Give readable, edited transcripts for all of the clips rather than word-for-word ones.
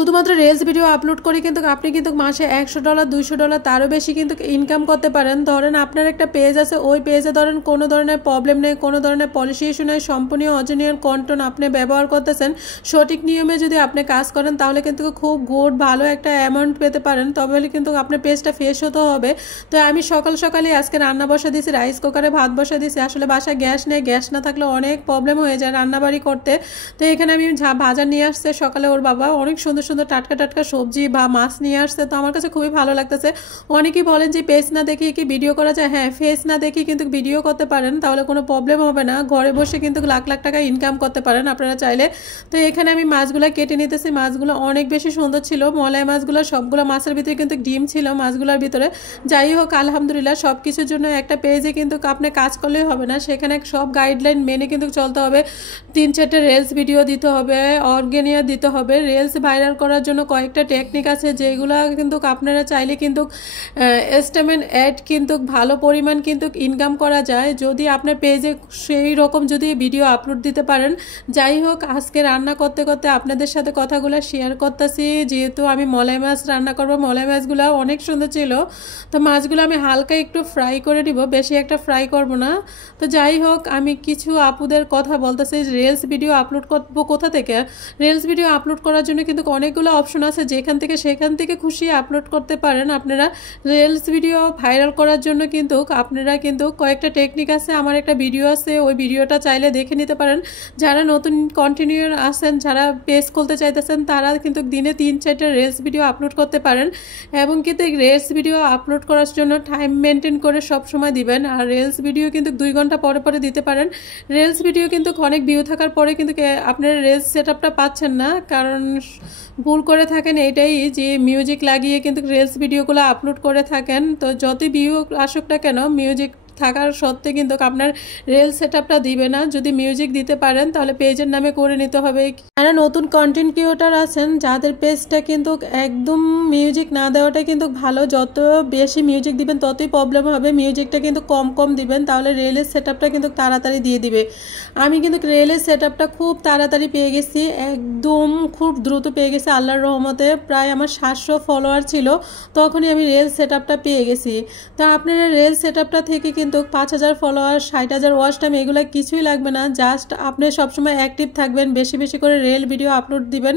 শুধুমাত্র reels video upload করে কিন্তু আপনি কিন্তু মাসে $100 $200 তারও বেশি কিন্তু ইনকাম করতে পারেন। ধরেন আপনার একটা পেজ আছে, ওই পেজে ধরেন কোনো ধরনের প্রবলেম নেই, কোনো ধরনের পলিসি ইস্যু নেই, সম্পূর্ণ অরিজিনাল কন্টেন্ট আপনি ব্যবহার করতেছেন, সঠিক নিয়মে যদি আপনি কাজ করেন তাহলে কিন্তু খুব গুড ভালো একটা অ্যামাউন্ট পেতে পারেন। তবে কিন্তু আপনার পেজটা ফ্রেশ হতে হবে। তো আমি সকালে আজকে রান্না বসা দিয়েছি, রাইস কুকারে ভাত বসা দিয়েছি। আসলে বাসায় গ্যাস নেই, গ্যাস না থাকলে অনেক প্রবলেম হয়ে যায় রান্নাবাড়ি করতে। তো এখানে আমি ভাজা নিয়ে আসছে সকালে ওর বাবা, অনেক সুন্দর সুন্দর টাটকা সবজি বা মাছ নিয়ে আসছে। তো আমার কাছে খুবই ভালো লাগতেছে। অনেকেই বলেন যে পেজ না দেখে কি ভিডিও করা যায়। হ্যাঁ, ফেস না দেখে কিন্তু ভিডিও করতে পারেন, তাহলে কোনো প্রবলেম হবে না। ঘরে বসে কিন্তু লাখ লাখ টাকা ইনকাম করতে পারেন আপনারা চাইলে। তো এখানে আমি মাছগুলো কেটে নিতেছি। মাছগুলো অনেক বেশি সুন্দর ছিল, মলাই মাছগুলো, সবগুলো মাছের ভিতরে কিন্তু ডিম ছিল মাছগুলোর ভিতরে। যাই হোক, আলহামদুলিল্লাহ সব কিছুর জন্য একটা পেজে কিন্তু আপনি কাজ করলেই হবে না, সেখানে সব গাইডলাইন মেনে কিন্তু চলতে হবে। 3-4টে রিলস ভিডিও দিতে হবে, অর্গানিয়া দিতে হবে। রিলস ভাইরাল করার জন্য কয়েকটা টেকনিক আছে, যেগুলো কিন্তু আপনারা চাইলে কিন্তু এস্টেমেন্ট অ্যাড কিন্তু ভালো পরিমাণ কিন্তু ইনকাম করা যায় যদি আপনার পেজে সেই রকম যদি ভিডিও আপলোড দিতে পারেন। যাই হোক, আজকে রান্না করতে করতে আপনাদের সাথে কথাগুলো শেয়ার করতেছি। যেহেতু আমি মলাই মাছ রান্না করবো, মলাই মাছগুলো অনেক সুন্দর ছিল। তো মাছগুলো আমি হালকা একটু ফ্রাই করে দিব, বেশি একটা ফ্রাই করব না। তো যাই হোক, আমি কিছু আপুদের কথা বলতেছি, রিলস ভিডিও আপলোড করবো কোথা থেকে। রিলস ভিডিও আপলোড করার জন্য কিন্তু অনেকগুলো অপশন আছে, সেখান থেকে খুশি আপলোড করতে পারেন আপনারা। রিলস ভিডিও ভাইরাল করার জন্য কিন্তু আপনারা কিন্তু কয়েকটা টেকনিক আছে, আমার একটা ভিডিও আছে, ওই ভিডিওটা চাইলে দেখে নিতে পারেন। যারা নতুন কন্টিনিউয়ার আছেন, যারা পেজ খুলতে চাইতেছেন, তারা কিন্তু দিনে 3-4টে রিলস ভিডিও আপলোড করতে পারেন। এবং কিন্তু রিলস ভিডিও আপলোড করার জন্য টাইম মেনটেন করে সব সময় দিবেন। আর রিলস ভিডিও কিন্তু 2 ঘন্টা পরে দিতে পারেন। রিলস ভিডিও কিন্তু অনেক ভিউ থাকার পরে কিন্তু আপনারা রিলস সেটআপটা পাচ্ছেন না, কারণ ভুল করে থাকেন এইটাই যে মিউজিক লাগিয়ে কিন্তু রিলস ভিডিওগুলো আপলোড করে থাকেন। তো যতই ভিউ আসুক না কেন, মিউজিক থাকার সত্ত্বে কিন্তু আপনার রিলস সেটআপটা দিবে না। যদি মিউজিক দিতে পারেন তাহলে পেজের নামে করে নিতে হবে। যারা নতুন কন্টেন্ট ক্রিয়েটর আছেন, যাদের পেজটা কিন্তু একদম মিউজিক না দেওয়াটাই কিন্তু ভালো। যত বেশি মিউজিক দিবেন ততই প্রবলেম হবে। মিউজিকটা কিন্তু কম দিবেন, তাহলে রিলের সেটআপটা কিন্তু তাড়াতাড়ি দিয়ে দিবে। আমি কিন্তু রিলের সেটআপটা খুব তাড়াতাড়ি পেয়ে গেছি, একদম খুব দ্রুত পেয়ে গেছি আল্লাহর রহমতে। প্রায় আমার 700 ফলোয়ার ছিল, তখনই আমি রিল সেটআপটা পেয়ে গেছি। তো আপনারা রিল সেটআপটা থেকে কিন্তু 5000 ফলোয়ার, 60,000 ওয়াচ টাইম এগুলো কিছুই লাগবে না। জাস্ট আপনি সবসময় অ্যাক্টিভ থাকবেন, বেশি করে রিল ভিডিও আপলোড দিবেন।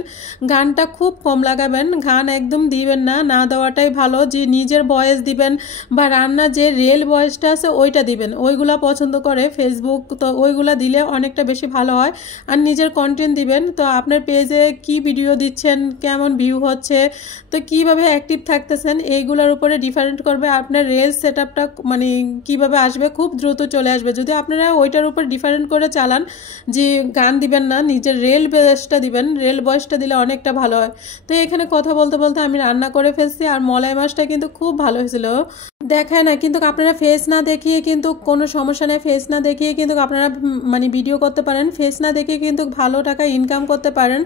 গানটা খুব কম লাগাবেন, গান একদম দিবেন না দেওয়াটাই ভালো। যে নিজের ভয়েস দিবেন বা রান্নার যে রিল ভয়েসটা আছে ওইটা দিবেন, ওইগুলা পছন্দ করে ফেসবুক। তো ওইগুলা দিলে অনেকটা বেশি ভালো হয়। আর নিজের কন্টেন্ট দিবেন। তো আপনার পেজে কি ভিডিও দিচ্ছেন, কেমন ভিউ হচ্ছে, তো কিভাবে অ্যাক্টিভ থাকতেছেন, এইগুলোর উপরে ডিফারেন্ট করবে আপনার রিল সেটআপটা, মানে কিভাবে আসবে, খুব দ্রুত চলে আসবে। যদি আপনারা ওইটার উপর ডিফারেন্ট করে চালান, যে গান দিবেন না, নিজের রিল ভয়েসটা দিবেন, রিল ভয়েসটা দিলে অনেকটা ভালো হয়। তো এখানে কথা বলতে আমি রান্না করে ফেলছি। আর মলাই মাছটা কিন্তু খুব ভালো হয়েছিল, দেখায় না কিন্তু আপনারা ফেস না দেখিয়ে কিন্তু কোনো সমস্যা নেই। ফেস না দেখিয়ে কিন্তু আপনারা মানে ভিডিও করতে পারেন, ফেস না দেখিয়ে কিন্তু ভালো টাকা ইনকাম করতে পারেন।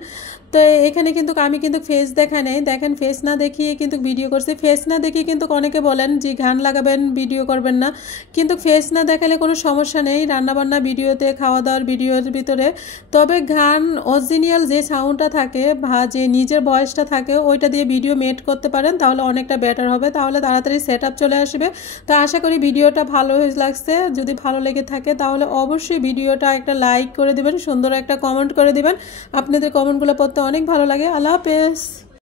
তো এখানে কিন্তু আমি কিন্তু ফেস দেখা নেই, দেখেন ফেস না দেখিয়ে কিন্তু ভিডিও করছি। ফেস না দেখিয়ে কিন্তু অনেকে বলেন যে গান লাগাবেন ভিডিও করবেন না, কিন্তু ফেস না দেখালে কোনো সমস্যা নেই রান্নাবান্না ভিডিওতে, খাওয়া দাওয়ার ভিডিওর ভিতরে। তবে গান অরিজিনাল যে সাউন্ডটা থাকে বা যে নিজের ভয়েসটা থাকে ওইটা দিয়ে ভিডিও মেড করতে পারেন, তাহলে অনেকটা বেটার হবে, তাহলে তাড়াতাড়ি সেটআপ চলে আসবে। তো আশা করি ভিডিওটা ভালো লাগছে। যদি ভালো লেগে থাকে তাহলে অবশ্যই ভিডিওটা একটা লাইক করে দিবেন, সুন্দর একটা কমেন্ট করে দিবেন। আপনাদের কমেন্টগুলো পড়তে অনেক ভালো লাগে। আল্লাহ হাফেজ।